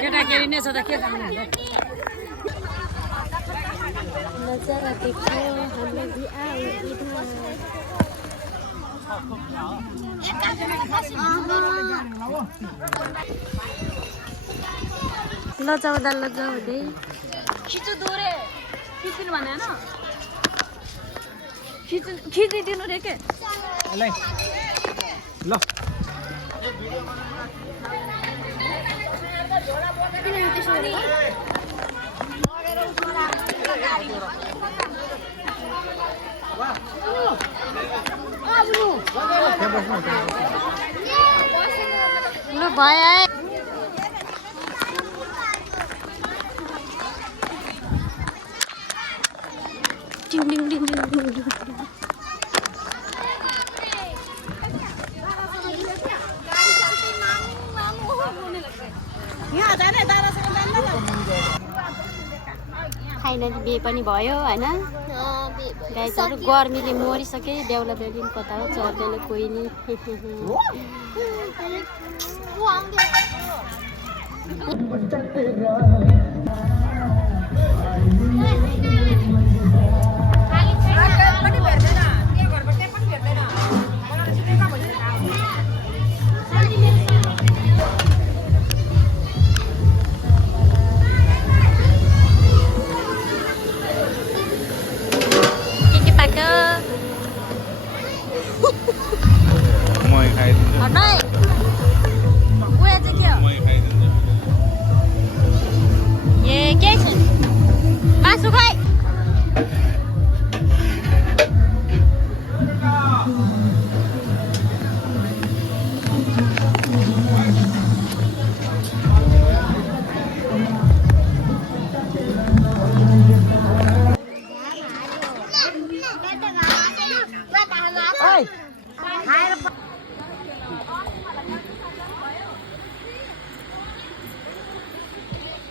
केटाकेटी नै छ त के गर्नु नजारा देखो हमने भी आए इधर लजाउँदा लजाउँदै खिच्नु दोरे खिच्नु भने हैन खिचिदिनु रे के ल ल भयो डिङ डिङ डिङ डिङ डिङ फाइनली बिहे पनि भयो होइन गाईहरू गर्मीले मरिसके देउला बेली पनि कता हो चर्दैन कोही नि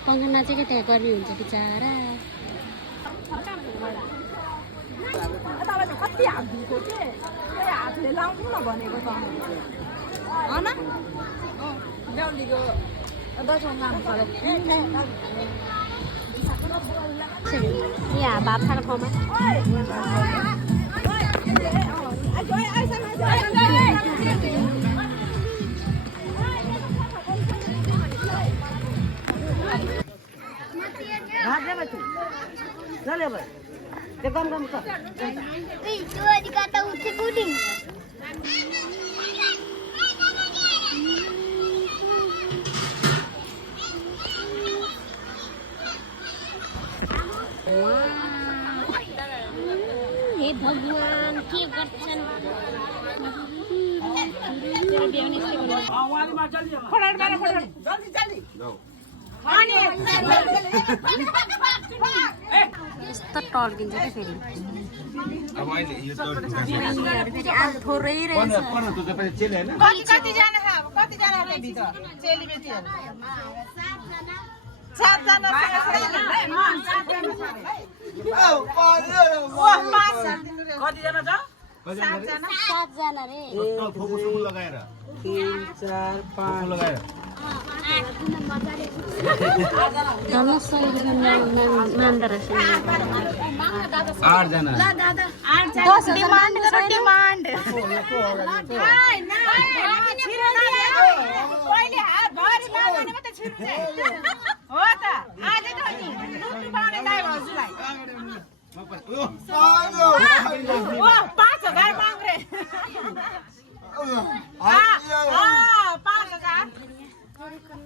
पंखा नाचेको त्यहाँ गर्मी हुन्छ बिचारा यहाँ भात खाने ठाउँमा हे भगवान के गर्छन् यस्तो टर्किन्छ क्या फेरि थोरै रहेछ सातजना रे लगाएर 3 4 5 लगाएर मान्दा रहेछ 8 जना डिमान्ड गरो डिमान्ड पहिले हात भरि लगाउने मात्र छिर्ने हो त आज त नि रुपी पाउने दाइ हजुरलाई ओ 5000 माग रे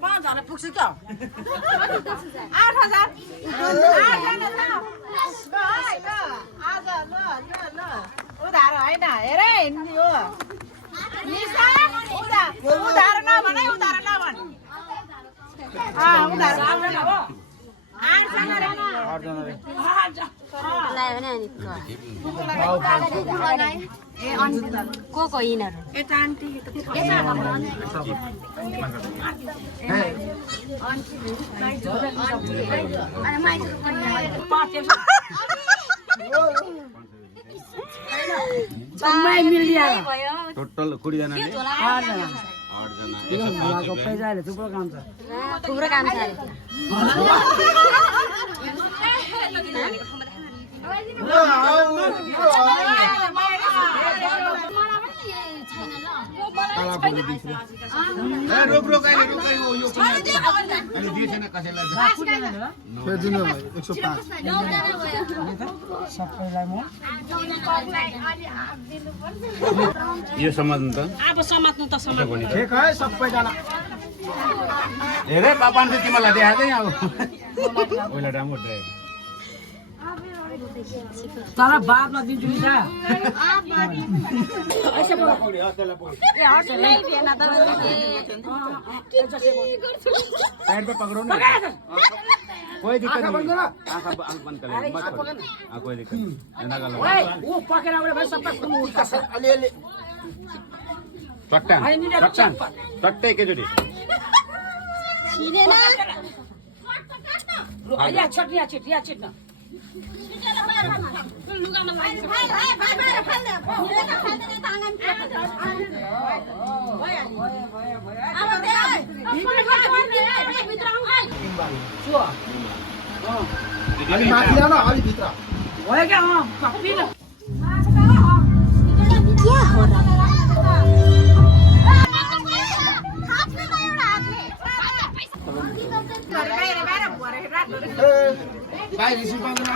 5000 पुग्छ क्या 8000 लगायो भने अनि को यिनीहरू टोटल कुड़ी जना ने 8 जना थुप्रो काम छ रुक यो अनि दिए छैन कसैलाई फेरि दिनु 105 यो समात्नु त अब समात्नु त समात्नु ठिक है सबैजना हेरे पापान चाहिँ तिमीलाई देखाएको यहाँ ओइला राम्रो ड्राइ तर बादमा दिन्छु नि त साइड पे पकड़ो ना कोई दिक्कत नहीं आंख बंद कर ले मत करो कोई दिक्कत नहीं ना गलत वो पकेर आउने भाइ सबै खुनु उल्टा छ अलिअलि सक्टान सक्टै एकैचोटि या छिट्न अलि माथि ल्याउन अलि भित्र भयो क्या पक्की न क्या हो रहा बाई रिसिभ पाउँदैन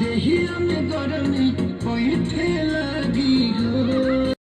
देही में गरमी पैथे लगी हो